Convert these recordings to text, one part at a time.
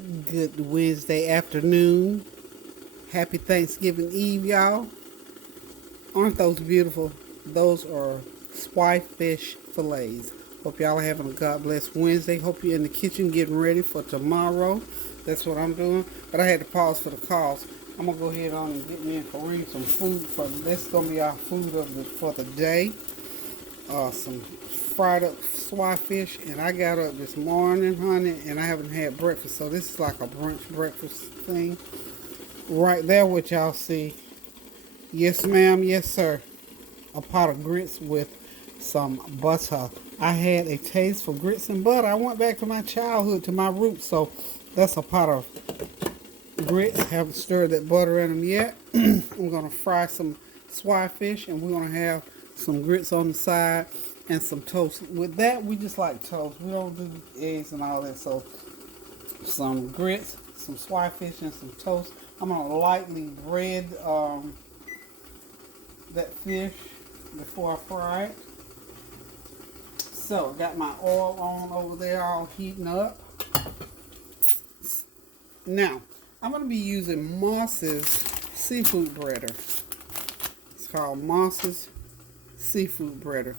Good Wednesday afternoon. Happy Thanksgiving Eve, y'all. Aren't those beautiful? Those are Swai Fish fillets. Hope y'all are having a God bless Wednesday. Hope you're in the kitchen getting ready for tomorrow. That's what I'm doing. But I had to pause for the calls. I'm gonna go ahead on and get me and Kareem some food for this. Is gonna be our food for the day. Some fried up swai fish, and I got up this morning, honey, and I haven't had breakfast, so this is like a brunch breakfast thing. Right there, what y'all see. Yes, ma'am. Yes, sir. A pot of grits with some butter. I had a taste for grits and butter. I went back to my childhood, to my roots, so that's a pot of grits. Haven't stirred that butter in them yet. I'm gonna fry some swai fish, and we're gonna have some grits on the side and some toast. With that, we just like toast. We don't do eggs and all that. So some grits, some swai fish, and some toast. I'm gonna lightly bread that fish before I fry it. So got my oil on over there, all heating up. Now I'm gonna be using Moss's seafood breader. It's called Moss's seafood breader.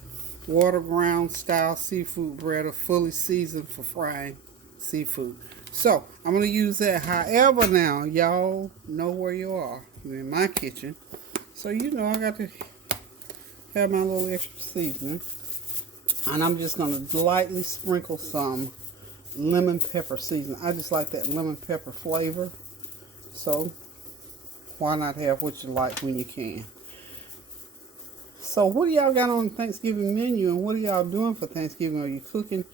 Water ground style seafood breader, fully seasoned for frying seafood. So I'm going to use that. However, now y'all know where you are. You're in my kitchen, so you know I got to have my little extra seasoning, and I'm just going to lightly sprinkle some lemon pepper seasoning. I just like that lemon pepper flavor, so why not have what you like when you can. So what do y'all got on the Thanksgiving menu, and what are y'all doing for Thanksgiving? Are you cooking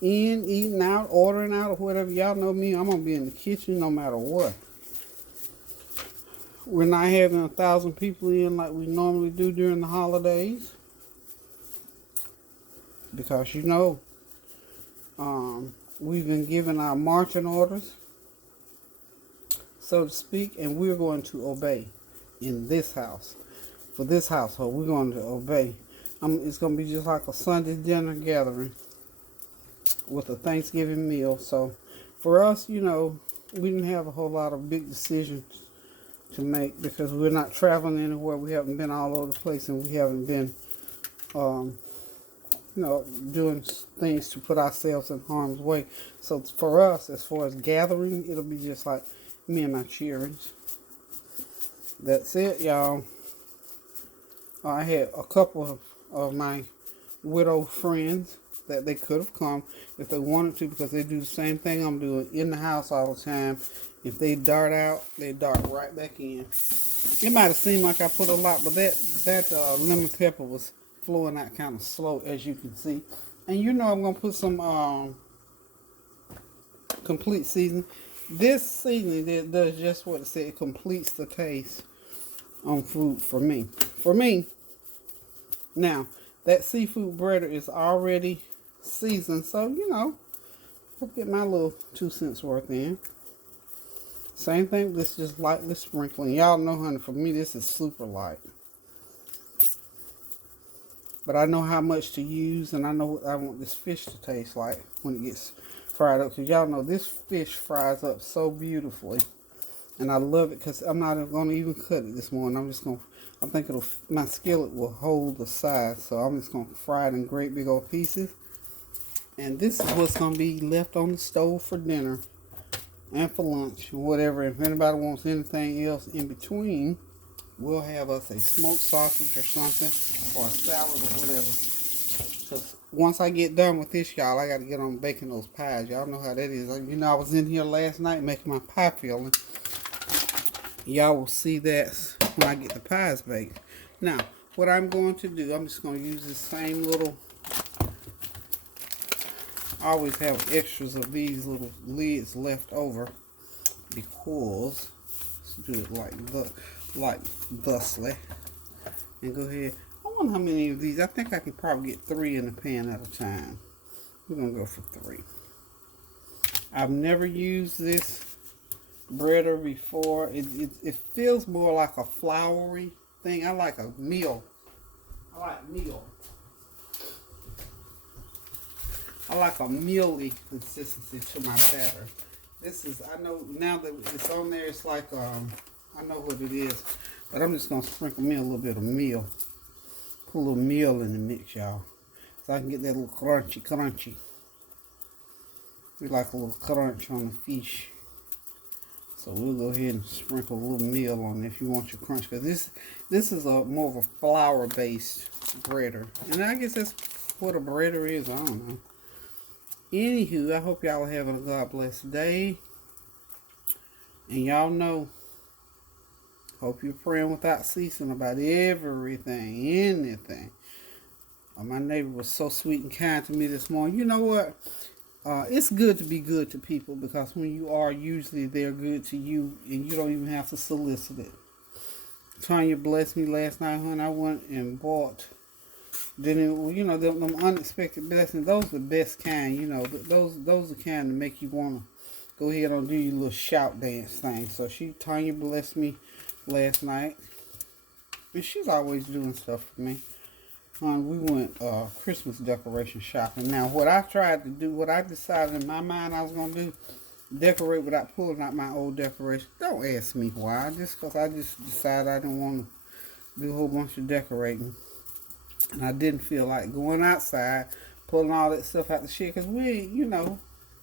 in, eating out, ordering out, or whatever? Y'all know me, I'm going to be in the kitchen no matter what. We're not having 1,000 people in like we normally do during the holidays, because you know we've been given our marching orders, so to speak, and we're going to obey in this house. For this household, we're going to obey. It's going to be just like a Sunday dinner gathering with a Thanksgiving meal. So for us, you know, we didn't have a whole lot of big decisions to make because we're not traveling anywhere. We haven't been all over the place, and we haven't been, doing things to put ourselves in harm's way. So for us, as far as gathering, it'll be just like me and my cheerings. That's it, y'all. I had a couple of my widow friends that they could have come if they wanted to, because they do the same thing I'm doing in the house all the time. If they dart out, they dart right back in. It might have seemed like I put a lot, but that lemon pepper was flowing out kind of slow, as you can see. And you know I'm going to put some complete seasoning. This seasoning does just what it said. It completes the taste on food for me. Now, that seafood breader is already seasoned, so, you know, I'll get my little 2 cents worth in. Same thing, this just lightly sprinkling. Y'all know, honey, for me, this is super light. But I know how much to use, and I know what I want this fish to taste like when it gets fried up. Because y'all know this fish fries up so beautifully. And I love it because I'm not going to even cut it this morning. I think my skillet will hold the size. So I'm just going to fry it in great big old pieces. And this is what's going to be left on the stove for dinner and for lunch or whatever. If anybody wants anything else in between, we'll have us a smoked sausage or something, or a salad or whatever. Because once I get done with this, y'all, I got to get on baking those pies. Y'all know how that is. You know, I was in here last night making my pie filling. Y'all will see that when I get the pies baked. Now, what I'm going to do, I'm just going to use this same little, I always have extras of these little lids left over, because, let's do it like thusly, and go ahead. I wonder how many of these. I think I can probably get 3 in the pan at a time. We're going to go for 3. I've never used this breader before. It feels more like a floury thing. I like a meal. I like a mealy consistency to my batter. This is, I know now that it's on there, it's like, I know what it is. But I'm just going to sprinkle me a little bit of meal. Put a little meal in the mix, y'all. So I can get that little crunchy. We like a little crunch on the fish. So we'll go ahead and sprinkle a little meal on it if you want your crunch. Because this is a more of a flour-based breader. And I guess that's what a breader is. I don't know. Anywho, I hope y'all are having a God bless day. And y'all know, hope you're praying without ceasing about everything, anything. My neighbor was so sweet and kind to me this morning. You know what? It's good to be good to people, because when you are, usually they're good to you and you don't even have to solicit it. Tanya blessed me last night, honey. I went and bought, them unexpected blessings. Those are the best kind, those are the kind that make you want to go ahead and do your little shout dance thing. So Tanya blessed me last night, and she's always doing stuff for me. We went Christmas decoration shopping. Now, what I decided in my mind I was going to do, decorate without pulling out my old decorations. Don't ask me why. Just because I just decided I didn't want to do a whole bunch of decorating. And I didn't feel like going outside, pulling all that stuff out the shit. Because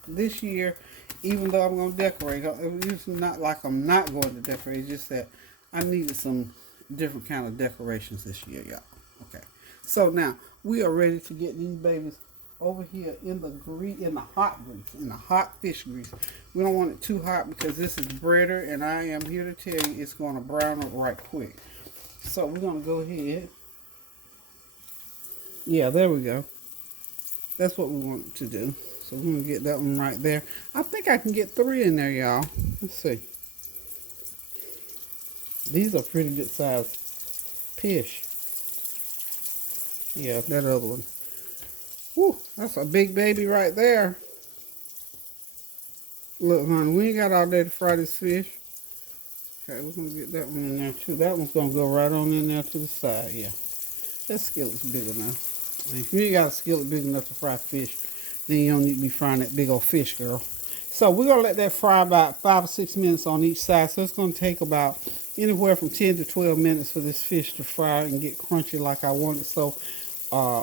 this year, even though I'm going to decorate, it's not like I'm not going to decorate. It's just that I needed some different kind of decorations this year, y'all. Okay. So now we are ready to get these babies over here in the hot fish grease. We don't want it too hot because this is breader, and I am here to tell you it's going to brown up right quick. So we're going to go ahead. Yeah, there we go. That's what we want to do. So we're going to get that one right there. I think I can get 3 in there, y'all. Let's see. These are pretty good sized fish. Yeah, that other one. Whew, that's a big baby right there. Look, honey, we ain't got all day to fry this fish. Okay, we're going to get that one in there, too. That one's going to go right on in there to the side, yeah. That skillet's big enough. And if you ain't got a skillet big enough to fry fish, then you don't need to be frying that big old fish, girl. So we're going to let that fry about 5 or 6 minutes on each side. So it's going to take about anywhere from 10 to 12 minutes for this fish to fry and get crunchy like I want it. So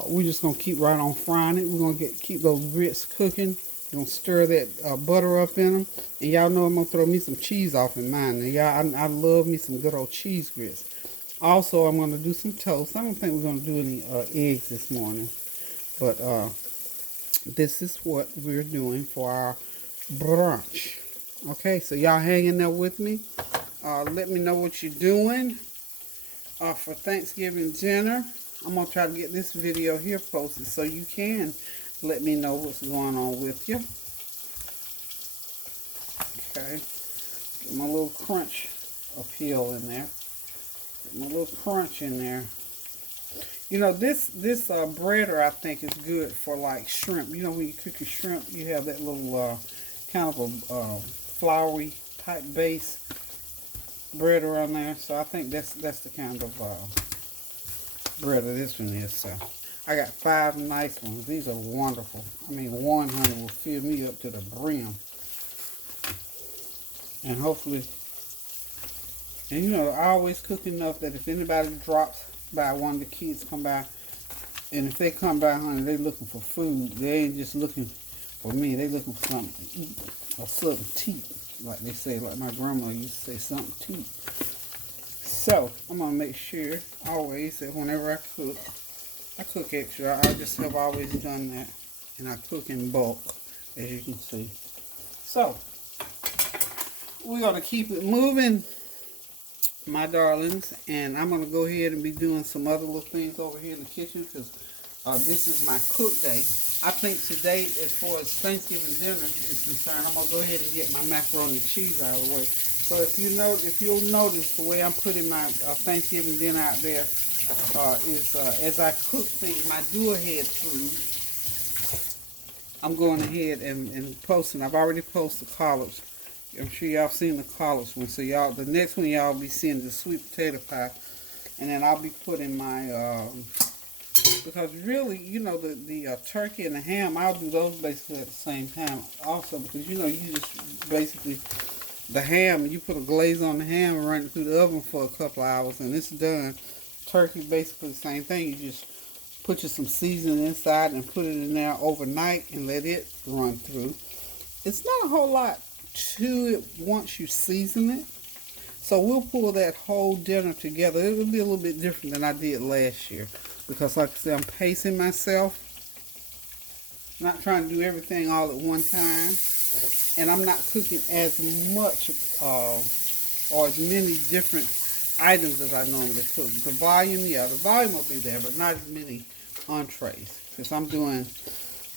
we're just going to keep right on frying it. We're going to keep those grits cooking. We're going to stir that butter up in them. And y'all know I'm going to throw me some cheese off in mine. Now, y'all, I love me some good old cheese grits. Also, I'm going to do some toast. I don't think we're going to do any eggs this morning. But this is what we're doing for our brunch. Okay, so y'all hang in there with me. Let me know what you're doing for Thanksgiving dinner. I'm going to try to get this video here posted so you can let me know what's going on with you. Okay. Get my little crunch appeal in there. Get my little crunch in there. This breader I think is good for like shrimp. When you cook your shrimp, you have that little kind of a floury type base breader on there. So I think that's the kind of breader this one is. So I got 5 nice ones. These are wonderful. I mean, one, honey, will fill me up to the brim. And hopefully, and I always cook enough that if anybody drops by, one of the kids come by, and if they come by, honey, they looking for food. They ain't just looking for me. They looking for something to eat or something to eat, like they say, like my grandma used to say, something to eat. So I'm gonna make sure always that whenever I cook extra. I just have always done that, and I cook in bulk, as you can see. So we're gonna keep it moving, my darlings, and I'm going to go ahead and be doing some other little things over here in the kitchen because this is my cook day. I think today, as far as Thanksgiving dinner is concerned, I'm going to go ahead and get my macaroni and cheese out of the way. So if you'll notice the way I'm putting my Thanksgiving dinner out there is as I cook things, my do-ahead food, I'm going ahead and posting. I've already posted collards. I'm sure y'all seen the collards one. So the next one y'all be seeing the sweet potato pie, and then I'll be putting my Because really, you know, the turkey and the ham, I'll do those basically at the same time also, because you know, you just basically, the ham, you put a glaze on the ham and run it through the oven for a couple of hours and it's done. Turkey, basically the same thing. You just put you some seasoning inside and put it in there overnight and let it run through. It's not a whole lot to it once you season it. So we'll pull that whole dinner together. It'll be a little bit different than I did last year. Because like I said, I'm pacing myself. Not trying to do everything all at one time. And I'm not cooking as much or as many different items as I normally cook. The volume, yeah, the volume will be there, but not as many entrees. Because I'm doing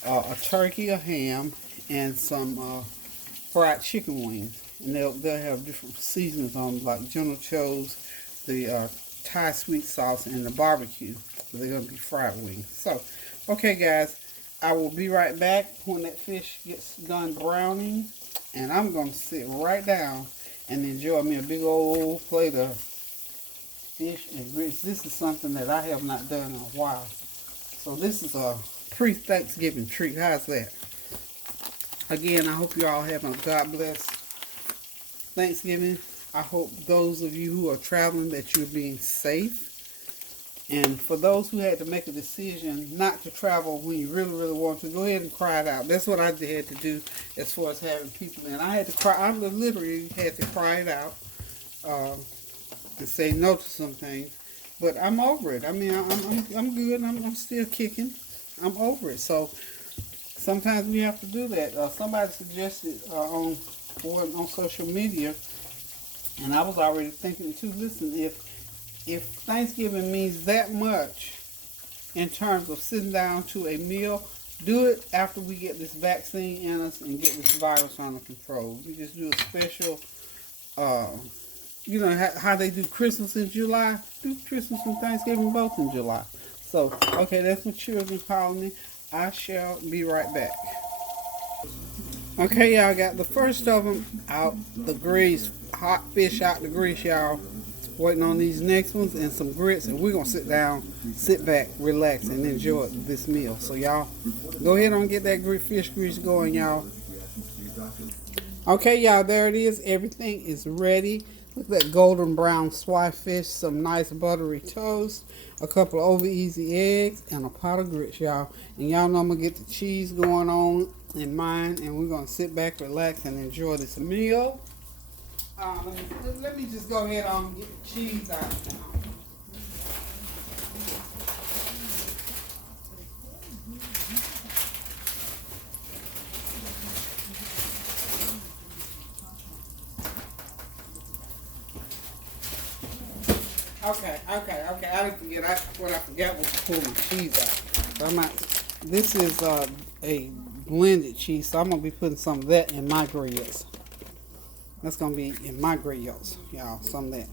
a turkey, a ham, and some fried chicken wings. And they'll have different seasonings on them, like General Cho's, the Thai sweet sauce, and the barbecue. So they're going to be fried wings. So, okay guys, I will be right back when that fish gets done browning. And I'm going to sit right down and enjoy me a big old plate of fish and grits. This is something that I have not done in a while. So this is a pre-Thanksgiving treat. How's that? Again, I hope you all having a God bless Thanksgiving. I hope those of you who are traveling that you're being safe. And for those who had to make a decision not to travel when you really, really want to, go ahead and cry it out. That's what I had to do as far as having people in. I had to cry. I literally had to cry it out and say no to some things. But I'm over it. I mean, I'm good. I'm still kicking. I'm over it. So sometimes we have to do that. Somebody suggested on social media, and I was already thinking too. Listen, if Thanksgiving means that much in terms of sitting down to a meal, do it after we get this vaccine in us and get this virus under control. We just do a special, you know how they do Christmas in July? Do Christmas and Thanksgiving both in July. So, okay, that's my children calling me. I shall be right back. Okay, y'all, got the first of them out the grease. Hot fish out the grease, y'all. Waiting on these next ones and some grits, and we're gonna sit down, sit back, relax, and enjoy this meal. So y'all, go ahead and get that fish grease going, y'all. Okay, y'all, there it is. Everything is ready. Look at that golden brown swai fish, some nice buttery toast, a couple of over easy eggs, and a pot of grits, y'all. And y'all know I'm gonna get the cheese going on in mine, and we're gonna sit back, relax, and enjoy this meal. Let me just go ahead and get the cheese out now. Okay. I didn't forget. What I forgot was to pull my cheese out. So this is a blended cheese, so I'm gonna be putting some of that in my grills. That's going to be in my grills, y'all. Some of that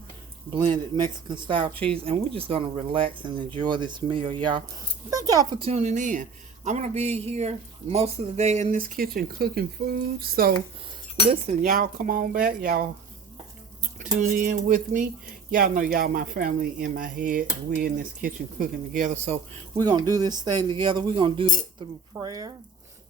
blended Mexican style cheese. And we're just going to relax and enjoy this meal, y'all. Thank y'all for tuning in. I'm going to be here most of the day in this kitchen cooking food. So, listen, y'all come on back. Y'all tune in with me. Y'all know y'all my family in my head. And we in this kitchen cooking together. So, we're going to do this thing together. We're going to do it through prayer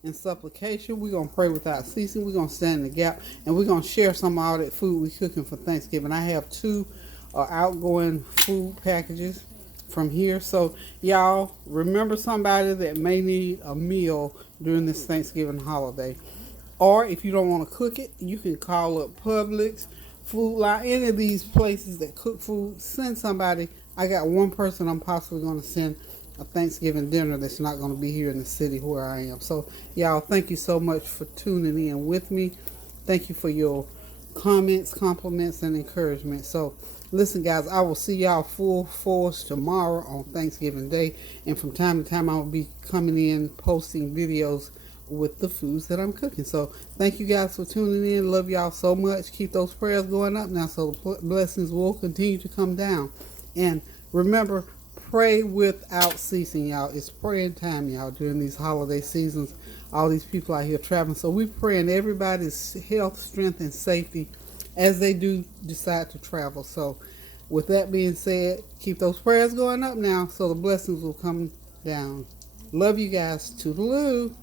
and supplication. We're going to pray without ceasing. We're going to stand in the gap, and we're going to share some of all that food we're cooking for Thanksgiving. I have 2 outgoing food packages from here. So y'all remember somebody that may need a meal during this Thanksgiving holiday. Or if you don't want to cook it, you can call up Publix, Food Line, any of these places that cook food. Send somebody. I got one person I'm possibly going to send a Thanksgiving dinner that's not going to be here in the city where I am. So, y'all, thank you so much for tuning in with me. Thank you for your comments, compliments, and encouragement. So, listen, guys, I will see y'all full force tomorrow on Thanksgiving Day. And from time to time, I will be coming in, posting videos with the foods that I'm cooking. So, thank you guys for tuning in. Love y'all so much. Keep those prayers going up now so the blessings will continue to come down. And remember, pray without ceasing, y'all. It's praying time, y'all, during these holiday seasons. All these people out here traveling. So we praying everybody's health, strength, and safety as they do decide to travel. So with that being said, keep those prayers going up now so the blessings will come down. Love you guys. Toodaloo.